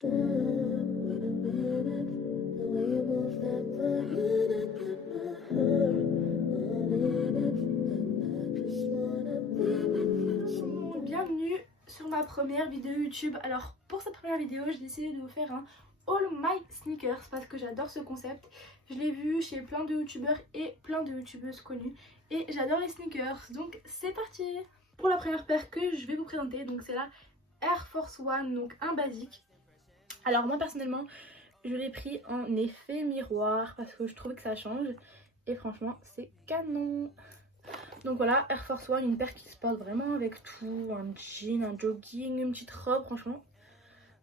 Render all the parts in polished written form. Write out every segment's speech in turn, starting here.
Bienvenue sur ma première vidéo YouTube. Alors pour cette première vidéo, j'ai décidé de vous faire un All My Sneakers parce que j'adore ce concept. Je l'ai vu chez plein de youtubeurs et plein de youtubeuses connues et j'adore les sneakers, donc c'est parti. Pour la première paire que je vais vous présenter, donc c'est la Air Force One, donc un basique. Alors moi personnellement je l'ai pris en effet miroir parce que je trouvais que ça change et franchement c'est canon. Donc voilà, Air Force One, une paire qui se porte vraiment avec tout, un jean, un jogging, une petite robe, franchement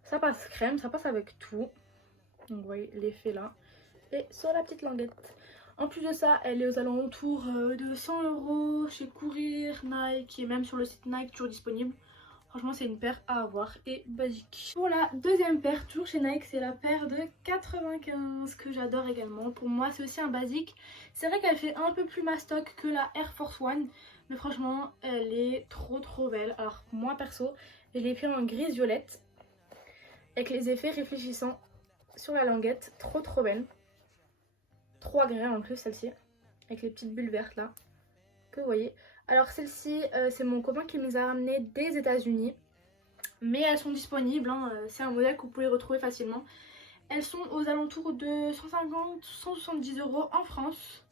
ça passe crème, ça passe avec tout. Donc vous voyez l'effet là. Et sur la petite languette. En plus de ça, elle est aux alentours de 100 € chez Courir, Nike et même sur le site Nike toujours disponible. Franchement c'est une paire à avoir et basique. Pour la deuxième paire, toujours chez Nike, c'est la paire de 95 que j'adore également. Pour moi c'est aussi un basique. C'est vrai qu'elle fait un peu plus mastoc que la Air Force One, mais franchement elle est trop belle. Alors moi perso, je l'ai pris en grise violette avec les effets réfléchissants sur la languette, trop belle. Trop agréable en plus celle-ci, avec les petites bulles vertes là que vous voyez. Alors celle-ci c'est mon copain qui me les a ramenées des États-Unis, mais elles sont disponibles, hein. C'est un modèle que vous pouvez retrouver facilement. Elles sont aux alentours de 150-170 € en France.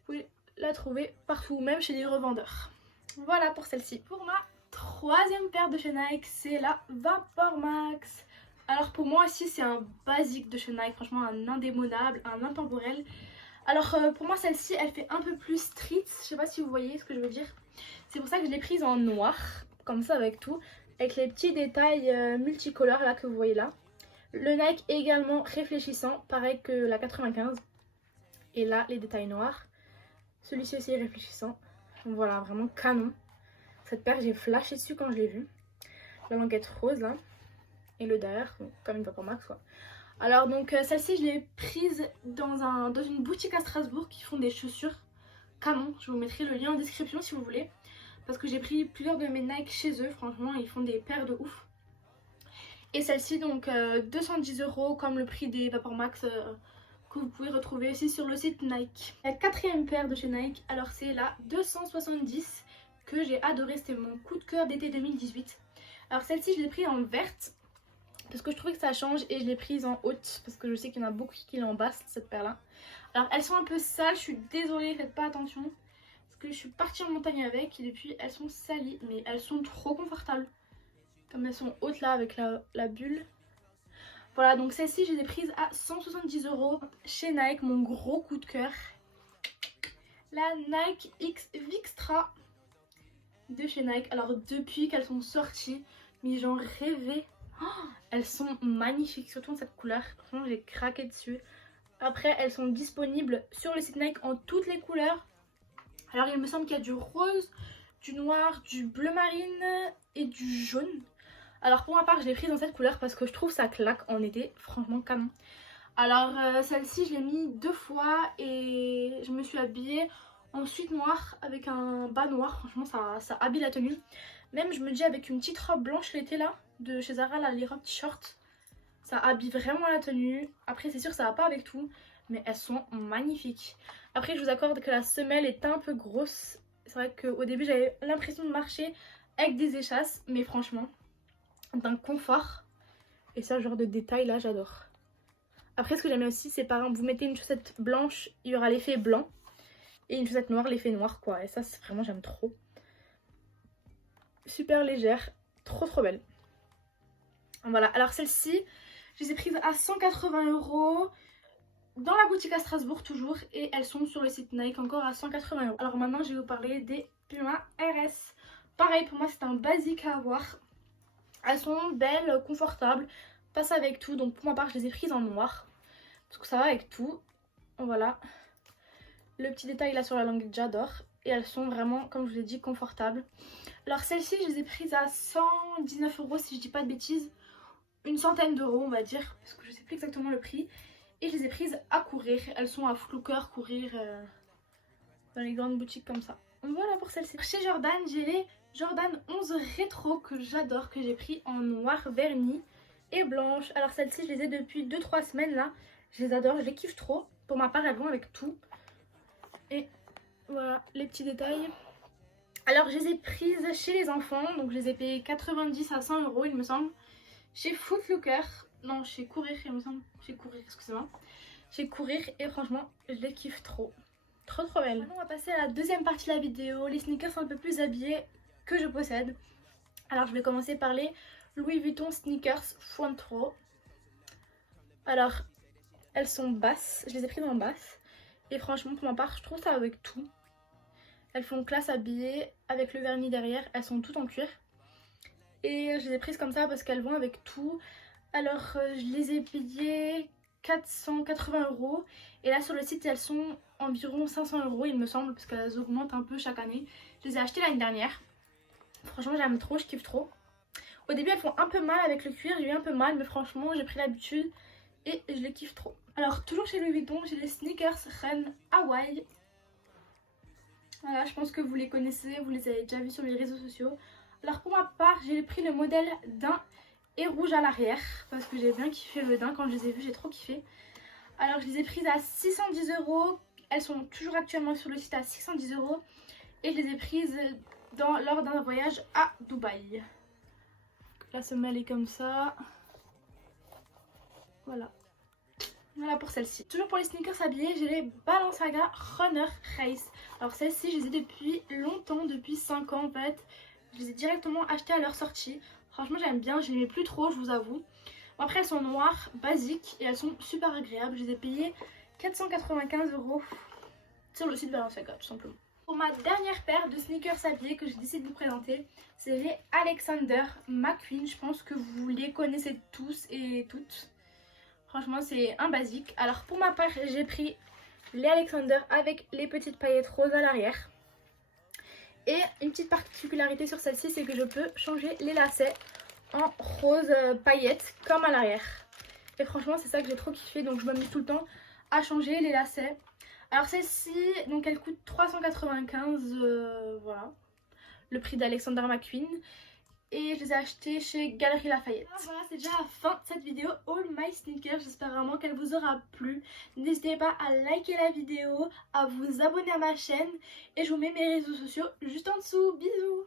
Vous pouvez la trouver partout, même chez les revendeurs. Voilà pour celle-ci. Pour ma troisième paire de chez Nike, c'est la Vapor Max. Alors pour moi aussi c'est un basique de chez Nike, franchement un indémodable, un intemporel. Alors pour moi celle-ci elle fait un peu plus street, je sais pas si vous voyez ce que je veux dire. C'est pour ça que je l'ai prise en noir, comme ça avec tout, avec les petits détails multicolores là que vous voyez là. Le Nike également réfléchissant, pareil que la 95. Et là les détails noirs. Celui-ci aussi est réfléchissant. Donc voilà, vraiment canon. Cette paire j'ai flashé dessus quand je l'ai vue. La languette rose là. Et le derrière, comme une Vapor Max quoi. Alors donc celle-ci je l'ai prise dans une boutique à Strasbourg qui font des chaussures canon. Je vous mettrai le lien en description si vous voulez. Parce que j'ai pris plusieurs de mes Nike chez eux, franchement ils font des paires de ouf. Et celle-ci donc 210 € comme le prix des Vapor Max que vous pouvez retrouver aussi sur le site Nike. La quatrième paire de chez Nike, alors c'est la 270 que j'ai adoré, c'était mon coup de cœur d'été 2018. Alors celle-ci je l'ai pris en verte parce que je trouvais que ça change et je l'ai prise en haute parce que je sais qu'il y en a beaucoup qui l'ont en basse cette paire là. Alors elles sont un peu sales, je suis désolée, faites pas attention parce que je suis partie en montagne avec et depuis elles sont salies, mais elles sont trop confortables comme elles sont hautes là avec la bulle. Voilà, donc celle-ci je les ai prises à 170 € chez Nike, mon gros coup de cœur. La Nike X Vixtra de chez Nike. Alors depuis qu'elles sont sorties, mais j'en rêvais. Oh, elles sont magnifiques, surtout en cette couleur. Franchement j'ai craqué dessus. Après elles sont disponibles sur le site Nike en toutes les couleurs. Alors il me semble qu'il y a du rose, du noir, du bleu marine et du jaune. Alors pour ma part je l'ai prise dans cette couleur parce que je trouve ça claque en été, franchement canon. Alors celle-ci je l'ai mis 2 fois et je me suis habillée en suite noire avec un bas noir, franchement ça habille la tenue. Même je me dis avec une petite robe blanche l'été là, de chez Zara, là, les robes t-shirt, ça habille vraiment la tenue. Après c'est sûr ça va pas avec tout, mais elles sont magnifiques. Après je vous accorde que la semelle est un peu grosse. C'est vrai qu'au début j'avais l'impression de marcher avec des échasses, mais franchement d'un confort. Et ça genre de détail là j'adore. Après ce que j'aime aussi c'est par exemple vous mettez une chaussette blanche, il y aura l'effet blanc. Et une chaussette noire, l'effet noir quoi. Et ça c'est vraiment j'aime trop. Super légère, trop belle. Voilà, alors celle-ci je les ai prises à 180 € dans la boutique à Strasbourg toujours. Et elles sont sur le site Nike encore à 180 €. Alors maintenant je vais vous parler des Puma RS. Pareil pour moi c'est un basique à avoir. Elles sont belles, confortables, passent avec tout. Donc pour ma part je les ai prises en noir parce que ça va avec tout. Voilà. Le petit détail là sur la langue j'adore. Et elles sont vraiment, comme je vous l'ai dit, confortables. Alors celles-ci je les ai prises à 119 € si je dis pas de bêtises. Une centaine d'euros on va dire, parce que je sais plus exactement le prix. Et je les ai prises à Courir. Elles sont à Flooker, Courir, dans les grandes boutiques comme ça. Voilà pour celle-ci. Chez Jordan j'ai les Jordan 11 rétro que j'adore, que j'ai pris en noir verni. et blanches. Alors celles-ci je les ai depuis 2-3 semaines là. Je les adore, je les kiffe trop. Pour ma part elles vont avec tout. Et voilà les petits détails. Alors je les ai prises chez les enfants. Donc je les ai payées 90 à 100 € il me semble. Chez Foot Locker. Non, chez Courir il me semble. Chez Courir, excusez-moi. Chez Courir et franchement je les kiffe trop. Trop belle. Maintenant on va passer à la deuxième partie de la vidéo. Les sneakers un peu plus habillés que je possède. Alors je vais commencer par les Louis Vuitton Sneakers Front Row. Alors elles sont basses, je les ai prises en basse. Et franchement pour ma part je trouve ça avec tout. Elles font classe habillées avec le vernis derrière, elles sont toutes en cuir. Et je les ai prises comme ça parce qu'elles vont avec tout. Alors je les ai payées 480 €. Et là sur le site elles sont environ 500 € il me semble, parce qu'elles augmentent un peu chaque année. Je les ai achetées l'année dernière. Franchement j'aime trop, je kiffe trop. Au début elles font un peu mal avec le cuir, j'ai eu un peu mal, mais franchement j'ai pris l'habitude et je les kiffe trop. Alors toujours chez Louis Vuitton, j'ai les sneakers Ren Hawaii. Voilà, je pense que vous les connaissez, vous les avez déjà vus sur les réseaux sociaux. Alors pour ma part j'ai pris le modèle daim et rouge à l'arrière, parce que j'ai bien kiffé le daim. Quand je les ai vus j'ai trop kiffé. Alors je les ai prises à 610 €. Elles sont toujours actuellement sur le site à 610 € et je les ai prises lors d'un voyage à Dubaï. La semelle est comme ça. Voilà. Voilà pour celle-ci. Toujours pour les sneakers habillés, j'ai les Balenciaga Runner Race. Alors celles-ci, je les ai depuis longtemps, depuis 5 ans en fait. Je les ai directement achetées à leur sortie. Franchement, j'aime bien, je les mets plus trop, je vous avoue. Bon, après, elles sont noires, basiques et elles sont super agréables. Je les ai payées 495 € sur le site Balenciaga, tout simplement. Pour ma dernière paire de sneakers habillés que j'ai décidé de vous présenter, c'est les Alexander McQueen. Je pense que vous les connaissez tous et toutes. Franchement, c'est un basique. Alors pour ma part, j'ai pris les Alexander avec les petites paillettes roses à l'arrière. Et une petite particularité sur celle-ci, c'est que je peux changer les lacets en rose paillettes comme à l'arrière. Et franchement, c'est ça que j'ai trop kiffé. Donc je m'amuse tout le temps à changer les lacets. Alors celle-ci, donc elle coûte 395, voilà, le prix d'Alexander McQueen. Et je les ai achetées chez Galeries Lafayette. Voilà, c'est déjà la fin de cette vidéo All My Sneakers. J'espère vraiment qu'elle vous aura plu. N'hésitez pas à liker la vidéo, à vous abonner à ma chaîne. Et je vous mets mes réseaux sociaux juste en dessous. Bisous!